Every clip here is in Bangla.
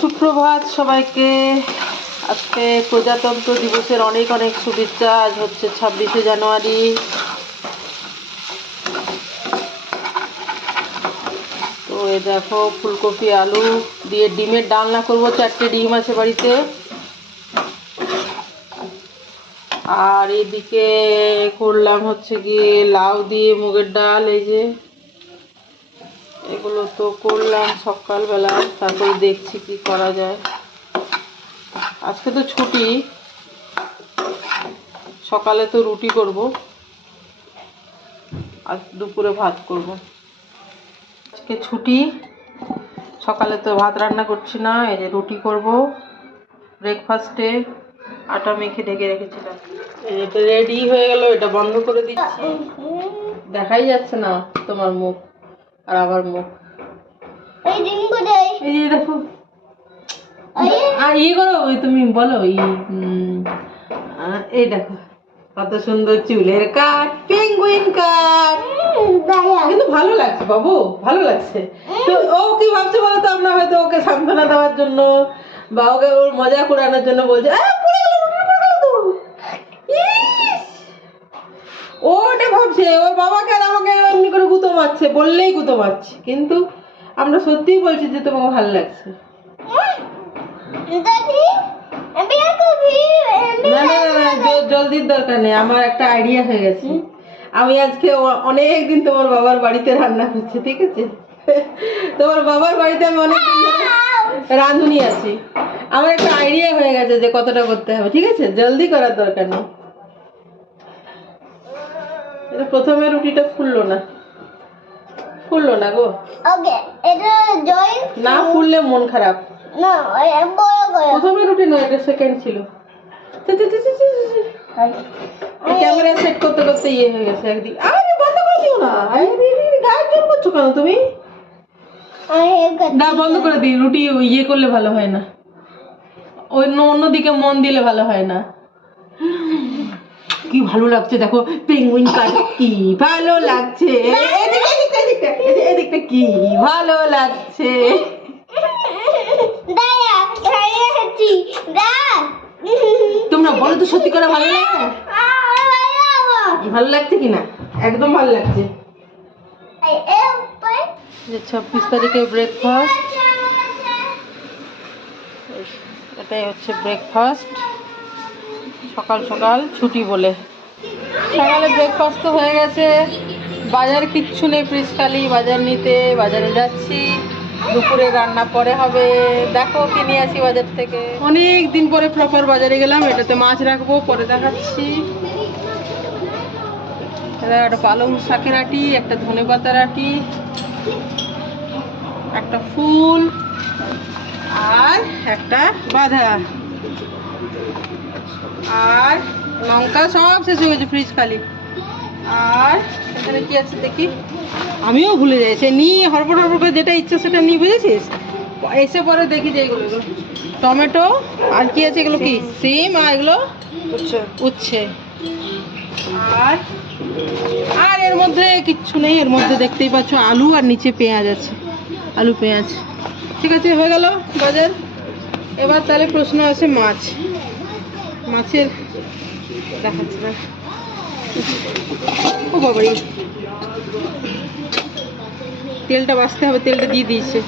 সুপ্রভাত সবাইকে। আজকে প্রজাতন্ত্র দিবসের অনেক অনেক শুভেচ্ছা। আজ হচ্ছে ছাব্বিশে জানুয়ারি। তো এই দেখো, ফুলকপি, আলু দিয়ে ডিমের ডালনা করব চারটে ডিম আছে বাড়িতে। আর এদিকে করলাম হচ্ছে গিয়ে লাউ দিয়ে মুগের ডাল, এই যে। এগুলো তো করলাম সকালবেলা, তারপরে দেখছি কি করা যায়। আজকে তো ছুটি। সকালে তো রুটি করব। আর দুপুরে ভাত করব। আজকে ছুটি। সকালে তো ভাত রান্না করছি না, এই যে রুটি করব। ব্রেকফাস্টে আটা মেখে ঢেকে রেখেছিলাম। এটা রেডি হয়ে গেল, এটা বন্ধ করে দিচ্ছি। দেখাই যাচ্ছে না তোমার মুখ। আর আবার মুখ। এই ডিম কোথায় এই যে দেখো। আরে ইয়ে করো ওই তুমি বলো এই এই দেখো। কত সুন্দর চুলের কাট পেঙ্গুইন কাট। কিন্তু ভালো লাগছে বাবু ভালো লাগছে। তো ও কি ভাবছে বলো তো আমরা হয়তো ওকে সান্ত্বনা দেওয়ার জন্য বা ওকে ওর মজা করানোর জন্য বলছে ও ওটা ভাবছে ওর বাবাকে আর আমাকে এমনি করে গুঁতো মারছে বললেই গুঁতো মারছে। কিন্তু আমরা সত্যিই বলছি যে তোমাকে ভালো লাগছে। না না না, না জলদির দরকার নেই আমার একটা আইডিয়া হয়ে গেছে। আমি আজকে অনেক দিন তোমার বাবার বাড়িতে রান্না করছি ঠিক আছে? তোমার বাবার বাড়িতে আমি অনেক দিন ধরে রাঁধুনি আছি। আমার একটা আইডিয়া হয়ে গেছে যে কতটা করতে হবে ঠিক আছে? জলদি করার দরকার নেই। প্রথমে রুটিটা ফুললো না। ফুললো না গো। ওকে এটা জয়েন না ফুললে মন খারাপ। না ওই বড় করে। প্রথমে রুটি নয় এটা সেকেন্ড ছিল। ক্যামেরা সেট করতে করতে ইয়ে হয়ে গেছে একদিন। আরে বন্ধ করে দিও না। আরে গায়ের জোর করছ কেন তুমি? না বন্ধ করে দিই। রুটি ইয়ে করলে ভালো হয় না। অন্য অন্যদিকে মন দিলে ভালো হয় না। ভালো লাগছে? দেখো পেঙ্গুইন কাট কি ভালো লাগছে? এদিকটা, এদিকটা, এদিকটা, এদিক- এদিকটা কি ভালো লাগছে? তোমরা বলো তো সত্যি করে ভালো লাগছে? ভালো লাগছে। কিনা একদম ভালো লাগছে। ছাব্বিশ তারিখে ব্রেকফাস্ট এটাই হচ্ছে ব্রেকফাস্ট সকাল সকাল ছুটি বলে। সকালে ব্রেকফাস্ট তো হয়ে গেছে। বাজার কিচ্ছু নেই ফ্রিজ খালি বাজার নিতে, বাজারে যাচ্ছি। দুপুরে রান্না পরে হবে। দেখো কি নিয়ে আসি বাজার থেকে। অনেক দিন পরে প্রপার বাজারে গেলাম, এটাতে মাছ রাখব, পরে দেখাচ্ছি। একটা পালং শাকের আটি, একটা ধনে পাতার আটি, একটা ফুল, আর একটা বাঁধা। আর লঙ্কা সব শেষ হয়ে গেছে ফ্রিজ খালি। আর এখানে কি আছে দেখি? আমিও ভুলে যাই সে নিয়ে হরপর হরপর করে যেটা ইচ্ছা সেটা নিয়ে বুঝেছিস? এসে পরে দেখি যে এগুলো। টমেটো আর কি আছে এগুলো কি? সিম আর এগুলো উচ্ছে। আর আর এর মধ্যে কিচ্ছু নেই এর মধ্যে দেখতেই পাচ্ছ আলু আর নিচে পেঁয়াজ আছে। আলু পেঁয়াজ। ঠিক আছে হয়ে গেল বাজার। এবার তাহলে প্রশ্ন আছে মাছ। মাছের দেখাচ্ছি না। ও বাবারি তেলটা বাঁচতে হবে, তেলটা দিয়ে দিয়েছে।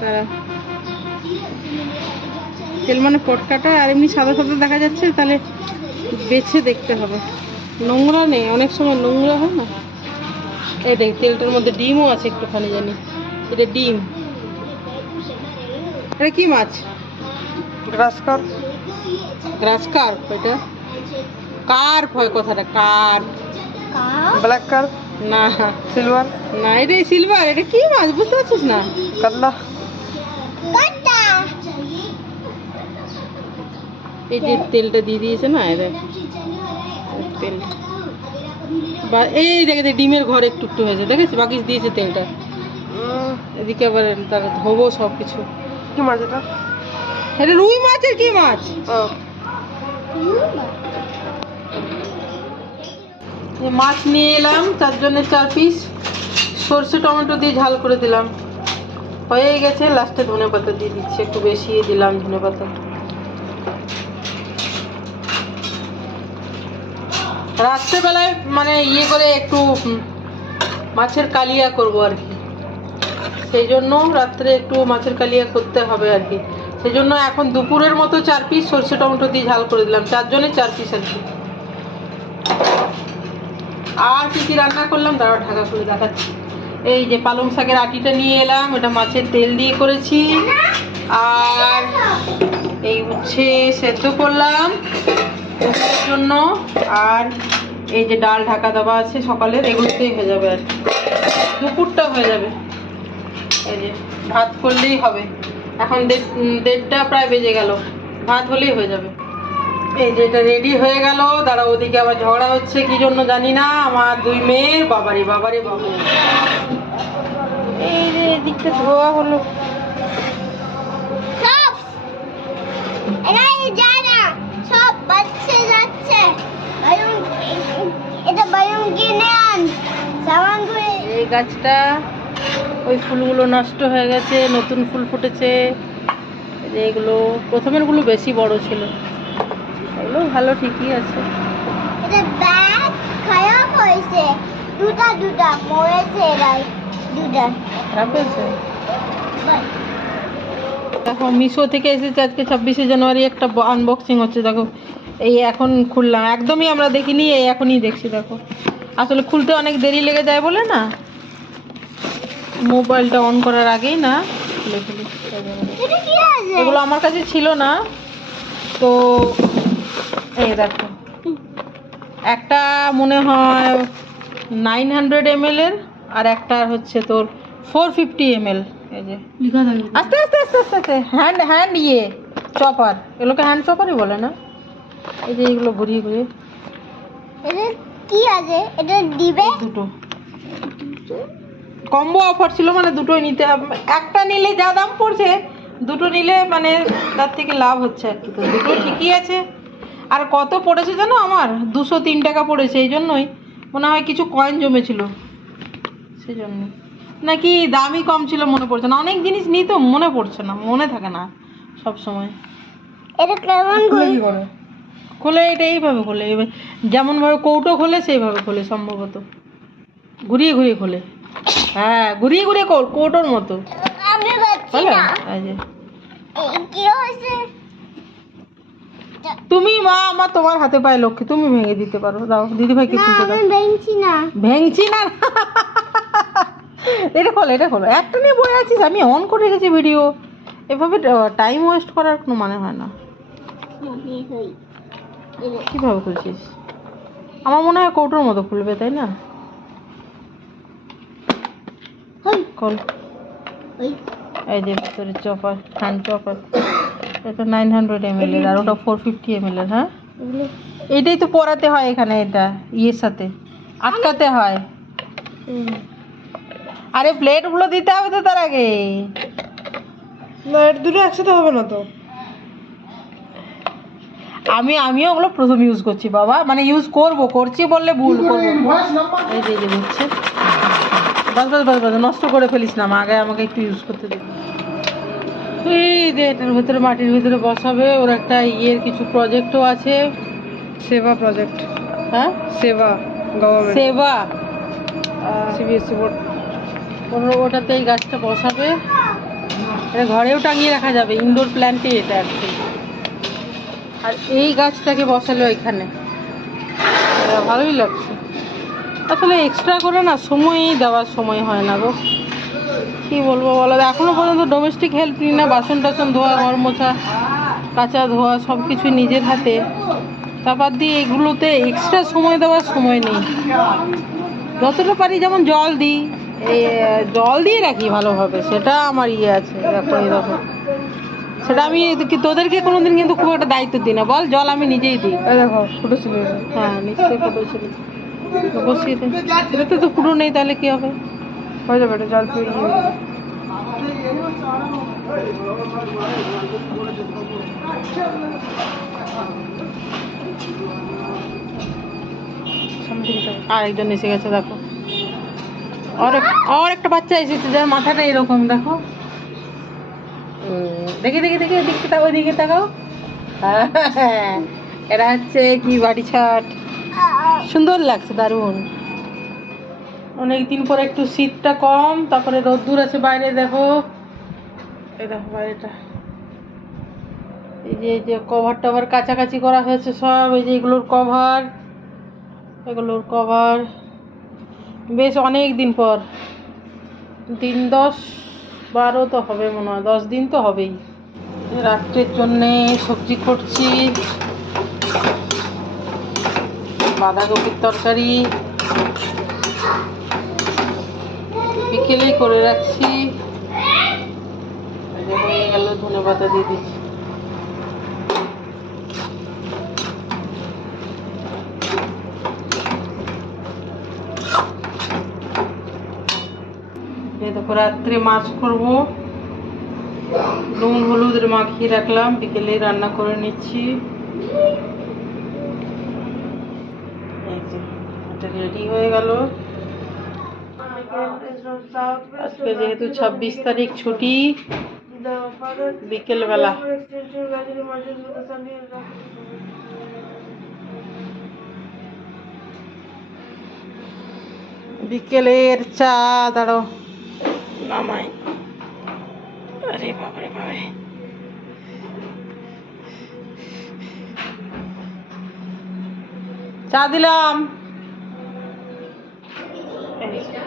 দাঁড়া। তেল মানে পটকাটা আর এমনি সাদা সাদা দেখা যাচ্ছে, তাহলে বেছে দেখতে হবে। নোংরা নেই, অনেক সময় নোংরা হয় না। এই দেখ, তেলটার মধ্যে ডিমও আছে একটুখানি জানি। এটা ডিম। এটা কি মাছ? গ্রাস কাপ গ্রাস কার্প এটা? কার্প হয় কথাটা কার্প ব্ল্যাক কাপ না। সিলভার না এটা সিলভার এটা কি মাছ? বুঝতে পারছিস না? কাতলা এই যে তেলটা দিয়ে দিয়েছে না এদের? তেল। বা এই দেখে দেখ, ডিমের ঘর একটু একটু হয়েছে দেখেছি বাকি দিয়েছে তেলটা। এদিকে আবার তারা ধোবো সব কিছু কি মাছ এটা? এটা রুই মাছের কি মাছ? ও। মাছ নিয়ে এলাম চারজনের চার পিস সর্ষে টমেটো দিয়ে ঝাল করে দিলাম। হয়ে গেছে লাস্টে ধনে পাতা দিয়ে দিচ্ছি একটু বেশি দিলাম ধনে পাতা। রাত্রেবেলায় মানে ইয়ে করে একটু মাছের কালিয়া করব আর কি। সেই জন্য রাত্রে একটু মাছের কালিয়া করতে হবে আর কি। সেই জন্য এখন দুপুরের মতো চার পিস সর্ষে টমেটো দিয়ে ঝাল করে দিলাম। চারজনে চার পিস আর কি। আর কি কি রান্না করলাম? তারা ঢাকা খুলে দেখাচ্ছি। এই যে পালং শাকের আটিটা নিয়ে এলাম, এটা মাছের তেল দিয়ে করেছি। আর এই হচ্ছে সেদ্ধ করলাম জন্য। আর এই যে ডাল ঢাকা দেওয়া আছে সকালের এগুলোতেই হয়ে যাবে আর দুপুরটা হয়ে যাবে। এই যে ভাত করলেই হবে। এখন দেড় দেড়টা প্রায় বেজে গেল। ভাত হলেই হয়ে যাবে। এই যে এটা রেডি হয়ে গেল। দাঁড়া ওদিকে আবার ঝগড়া হচ্ছে কি জন্য জানি না। আমার দুই মেয়ের বাবারে বাবারে বাবা এই যে এদিকটা ধোয়া হলো। সব! বাচ্চা যাচ্ছে। এটা বায়ুন কিনে আন। সামান এই গাছটা ওই ফুলগুলো নষ্ট হয়ে গেছে নতুন ফুল ফুটেছে। এগুলো প্রথমেরগুলো বেশি বড় ছিল। এগুলো ভালো ঠিকই আছে। এটা ব্যাগ খারাপ হয়েছে। দুটা দুটা মরেছে এরা দুটা। খারাপ হয়েছে? দেখো মিশো থেকে এসেছে আজকে ছাব্বিশে জানুয়ারি একটা আনবক্সিং হচ্ছে দেখো। এই এখন খুললাম। একদমই আমরা দেখিনি এই এখনই দেখছি দেখো। আসলে খুলতে অনেক দেরি লেগে যায় বলে না? মোবাইলটা অন করার আগেই না এগুলো আমার কাছে ছিল না। তো এই দেখো। একটা মনে হয় নাইন হান্ড্রেড এম এর আর একটা হচ্ছে তোর ফোর ফিফটি এম এল এই যে। আস্তে আস্তে আস্তে আস্তে আস্তে। হ্যান্ড হ্যান্ড ইয়ে চপার এগুলোকে হ্যান্ড চপারই বলে না? এই যে এগুলো ঘুরিয়ে ঘুরিয়ে। কি আছে? এটা দিবে? দুটো। কম্বো অফার ছিল মানে দুটোই নিতে হবে। একটা নিলে যা দাম পড়ছে দুটো নিলে মানে তার থেকে লাভ হচ্ছে আর কি। তো দুটো ঠিকই আছে। আর কত পড়েছে জানো আমার? দুশো তিন টাকা পড়েছে এই জন্যই। মনে হয় কিছু কয়েন জমেছিল। সেই জন্য নাকি দামই কম ছিল মনে পড়ছে না। অনেক জিনিস নিই তো মনে পড়ছে না মনে থাকে না সব সময়। এটা কেমন করে? খোলে এটা এইভাবে খোলে। এইভাবে যেমনভাবে কৌটো খোলে সেইভাবে খোলে সম্ভবত। ঘুরিয়ে ঘুরিয়ে খোলে। হ্যাঁ ঘুরিয়ে ঘুরিয়ে কৌ- কৌটোর মতো। আমি না। কি হয়েছে? তুমি মা আমার তোমার হাতে পায়ে লক্ষ্মী তুমি ভেঙে দিতে পারো। দাও দিদি ভাইকে না আমি ভেঙছি না। ভেঙছি না? এটা খোলো এটা খোলো একটা নিয়ে বয়ে আছিস আমি অন করে রেখেছি ভিডিও এভাবে টাইম ওয়েস্ট করার কোনো মানে হয় না। কীভাবে খুলছিস আমার মনে হয় কৌটোর মতো খুলবে তাই না? খোল এই? যে ভিতরে চপার হ্যান্ড চপার এটা নাইন হান্ড্রেড এম এল এর আর ওটা ফোর ফিফটি এম এল এর হ্যাঁ? এটাই তো পরাতে হয় এখানে এটা ইয়ের সাথে। আটকাতে হয়। আরে প্লেটগুলো দিতে হবে তো তার আগে। না দুটো একসাথে হবে না তো? আমি আমিও ওগুলো প্রথম ইউজ করছি বাবা। মানে ইউজ করব করছি বললে ভুল করব। এই যে এই দিচ্ছে বাস বাস বাস বাস নষ্ট করে ফেলিস না মা আগে আমাকে একটু ইউজ করতে দে। এই যে এটার ভিতরে মাটির ভিতরে বসাবে ওর একটা ইয়ের কিছু প্রজেক্টও আছে। সেবা প্রজেক্ট হ্যাঁ? সেবা গভর্নমেন্ট সেবা। সিবিএসসি বোর্ড ওটাতে এই গাছটা বসাবে। এটা ঘরেও টাঙিয়ে রাখা যাবে ইনডোর প্ল্যান্টে এটা আছে আর এই গাছটাকে বসালো এখানে। ভালোই লাগছে। আসলে এক্সট্রা করে না সময়ই দেওয়ার সময় হয় না গো। কি বলব বলো? এখনও পর্যন্ত ডোমেস্টিক হেল্প নিই না বাসন টাসন ধোয়া ঘর মোছা কাঁচা ধোয়া সব কিছু নিজের হাতে। তারপর দিয়ে এগুলোতে এক্সট্রা সময় দেওয়ার সময় নেই। যতটা পারি যেমন জল দিই। জল দিয়ে রাখি ভালোভাবে সেটা আমার ইয়ে আছে দেখো এই দেখো সেটা আমি তোদেরকে কোনোদিন কিন্তু খুব একটা দায়িত্ব দিই না। বল জল আমি নিজেই দিই। দেখো ছিল হ্যাঁ নিশ্চয়ই ফটো বসিয়ে দে। এটাতে তো ফুটো নেই তাহলে কি হবে? হয়ে যাবে এটা জল পেয়ে গিয়ে সামনে দিকে যাও। আর একজন এসে গেছে দেখো। আর এক- একটা বাচ্চা এসেছে যার মাথাটা এরকম দেখো। দেখি দেখি দেখি ওদিকে তাকাও ওইদিকে তাকাও। হ্যাঁ, এটা হচ্ছে কি বাড়ি ছাট? সুন্দর লাগছে, দারুণ। অনেক দিন পরে একটু শীতটা কম, তারপরে রোদ্দুর আছে বাইরে, দেখো। এই দেখো বাইরেটা। এই যে এই যে কভার টভার কাছাকাছি করা হয়েছে সব, এই যে এগুলোর কভার এগুলোর কভার বেশ অনেক দিন পর। দিন দশ, বারো তো হবে মনে হয়, দশ দিন তো হবেই। রাত্রের জন্যে সবজি করছি। বাঁধাকপির তরকারি। বিকেলেই করে রাখছি। গেল, ধনে পাতা দিয়ে দিচ্ছি। দেখো, রাত্রে মাছ করব। নুন হলুদের মাখিয়ে রাখলাম। বিকেলে রান্না করে নিচ্ছি এই যে, এটা রেডি হয়ে গেল। আজকে যেহেতু ছাব্বিশ তারিখ ছুটি, বিকেলবেলা। বিকেলের চা দাঁড়ো নামাই আরে বাবারে বাবারে। চা দিলাম। Gracias.